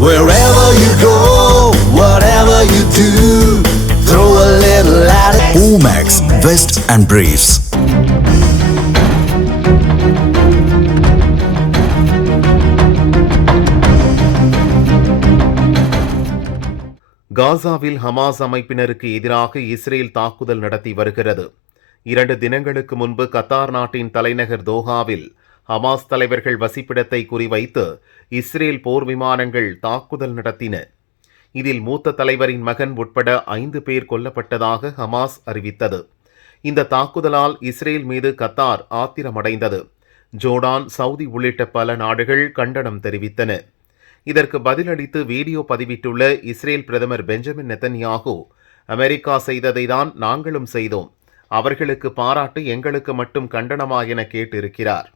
Wherever you go, whatever you do, throw a little at it. Omax, Vest and Briefs. காசாவில் Hamas அமைப்பினருக்கு எதிராக Israel தாக்குதல் நடத்தி வருகிறது இரண்டு தினங்களுக்கு முன்பு கத்தார் நாட்டின் தலைநகர் தோஹாவில் ஹமாஸ் தலைவர்கள் வசிப்பிடத்தை குறிவைத்து இஸ்ரேல் போர் விமானங்கள் தாக்குதல் நடத்தின. இதில் மூத்த தலைவரின் மகன் உட்பட ஐந்து பேர் கொல்லப்பட்டதாக ஹமாஸ் அறிவித்தது. இந்த தாக்குதலால் இஸ்ரேல் மீது கத்தார் ஆத்திரமடைந்தது. ஜோர்டான் சவுதி உள்ளிட்ட பல நாடுகள் கண்டனம் தெரிவித்தன. இதற்கு பதிலளித்து வீடியோ பதிவிட்டுள்ள இஸ்ரேல் பிரதமர் பெஞ்சமின் நெத்தன்யாகு அமெரிக்கா செய்ததை தான் நாங்களும் செய்தோம். அவர்களுக்கு பாராட்டு எங்களுக்கு மட்டும் கண்டனமா என கேட்டிருக்கிறார்.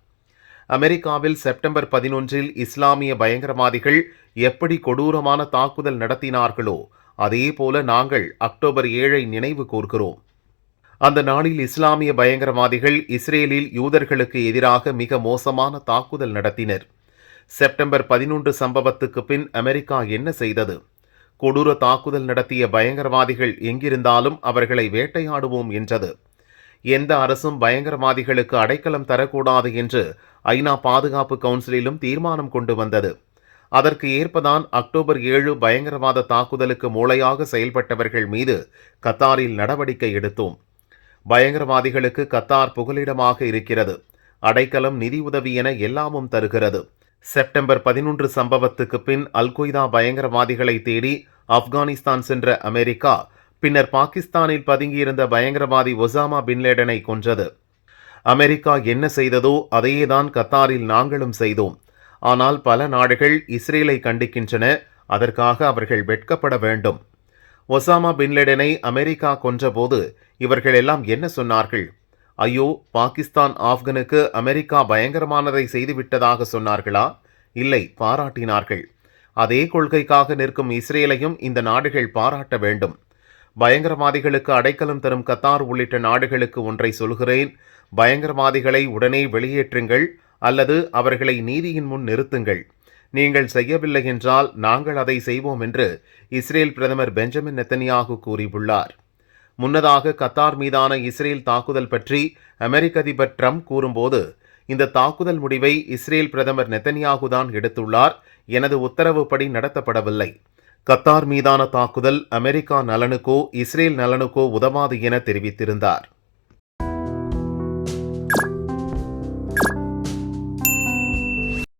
அமெரிக்காவில் செப்டம்பர் பதினொன்றில் இஸ்லாமிய பயங்கரவாதிகள் எப்படி கொடூரமான தாக்குதல் நடத்தினார்களோ அதே போல நாங்கள் அக்டோபர் ஏழை நினைவு கூர்கிறோம். அந்த நாளில் இஸ்லாமிய பயங்கரவாதிகள் இஸ்ரேலில் யூதர்களுக்கு எதிராக மிக மோசமான தாக்குதல் நடத்தினர். செப்டம்பர் பதினொன்று சம்பவத்துக்கு பின் அமெரிக்கா என்ன செய்தது? கொடூர தாக்குதல் நடத்திய பயங்கரவாதிகள் எங்கிருந்தாலும் அவர்களை வேட்டையாடுவோம் என்றது. எந்த அரசும் பயங்கரவாதிகளுக்கு அடைக்கலம் தரக்கூடாது என்று ஐநா பாதுகாப்பு கவுன்சிலிலும் தீர்மானம் கொண்டு வந்தது. அதற்கு ஏற்பதான் அக்டோபர் ஏழு பயங்கரவாத தாக்குதலுக்கு மூளையாக செயல்பட்டவர்கள் மீது கத்தாரில் நடவடிக்கை எடுத்தோம். பயங்கரவாதிகளுக்கு கத்தார் புகலிடமாக இருக்கிறது. அடைக்கலம் நிதி உதவி என எல்லாமும் தருகிறது. செப்டம்பர் பதினொன்று சம்பவத்துக்கு பின் அல்கொய்தா பயங்கரவாதிகளை தேடி ஆப்கானிஸ்தான் சென்ற அமெரிக்கா பின்னர் பாகிஸ்தானில் பதுங்கியிருந்த பயங்கரவாதி ஒசாமா பின்லேடனை கொன்றது. அமெரிக்கா என்ன செய்ததோ அதையேதான் கத்தாரில் நாங்களும் செய்தோம். ஆனால் பல நாடுகள் இஸ்ரேலை கண்டிக்கின்றன அதற்காக அவர்கள் வெட்கப்பட வேண்டும். ஒசாமா பின்லேடனை அமெரிக்கா கொன்றபோது இவர்கள் எல்லாம் என்ன சொன்னார்கள்? ஐயோ பாகிஸ்தான் ஆப்கனுக்கு அமெரிக்கா பயங்கரமானதை செய்துவிட்டதாக சொன்னார்களா? இல்லை பாராட்டினார்கள். அதே கொள்கைக்காக நிற்கும் இஸ்ரேலையும் இந்த நாடுகள் பாராட்ட வேண்டும். பயங்கரவாதிகளுக்கு அடைக்கலம் தரும் கத்தார் உள்ளிட்ட நாடுகளுக்கு ஒன்றை சொல்கிறேன். பயங்கரவாதிகளை உடனே வெளியேற்றுங்கள் அல்லது அவர்களை நீதியின் முன் நிறுத்துங்கள். நீங்கள் செய்யவில்லை என்றால் நாங்கள் அதை செய்வோம் என்று இஸ்ரேல் பிரதமர் பெஞ்சமின் நெத்தனியாகு கூறியுள்ளார். முன்னதாக கத்தார் மீதான இஸ்ரேல் தாக்குதல் பற்றி அமெரிக்க அதிபர் ட்ரம்ப் கூறும்போது இந்த தாக்குதல் முடிவை இஸ்ரேல் பிரதமர் நெத்தனியாகு தான் எடுத்துள்ளார். எனது உத்தரவுப்படி நடத்தப்படவில்லை. கத்தார் மீதான தாக்குதல் அமெரிக்கா நலனுக்கோ இஸ்ரேல் நலனுக்கோ உதவாது என தெரிவித்திருந்தார்.